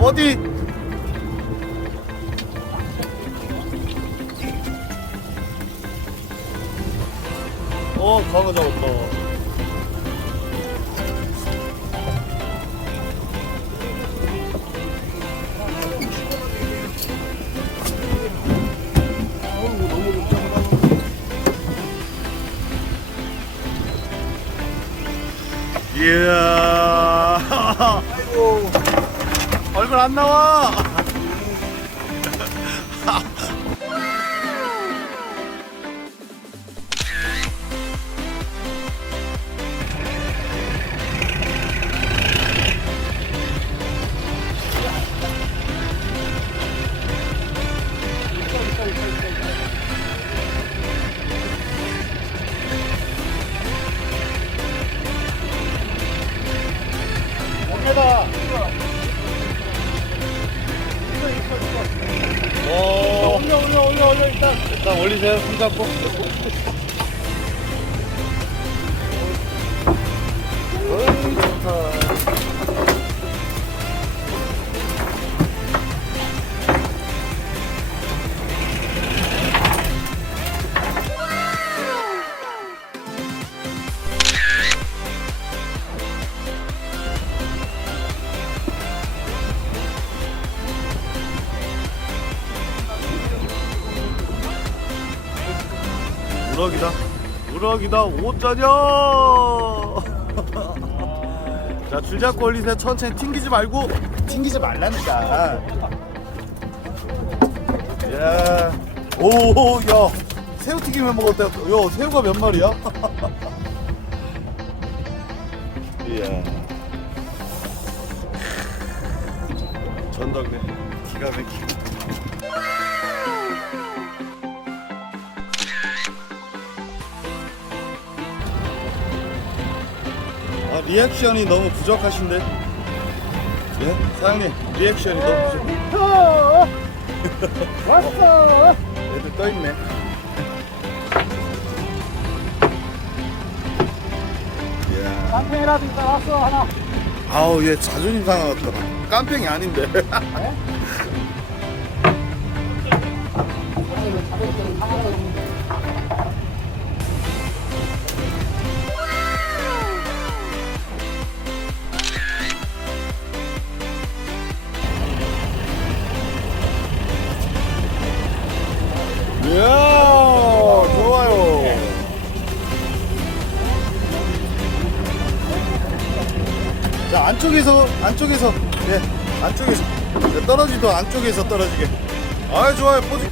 어디? 어, 광어 잡았다. 이야. 얼굴 안 나와. 오. 일단 올리세요. 손 잡고 우럭이다. 우럭이다 5짜냐 자 줄 잡고 올리세요. 천천히 튕기지 말고. 튕기지 말라니까. 야 오야. 새우튀김 해 먹었다 야 새우가 몇 마리야? 이야 전덕네. 기가 막히게 리액션이 너무 부족하신데? 예? 사장님, 리액션이 너무 부족. 미터 왔어 애들 떠있네. 이야. 깜팽이라도 있다 왔어 하나 아우, 얘 자존심 상하겠다. 깜팽이 아닌데. 이 안쪽에서 안쪽에서 예 안쪽에서 예, 떨어지도 안쪽에서 떨어지게. 아 좋아요 포즈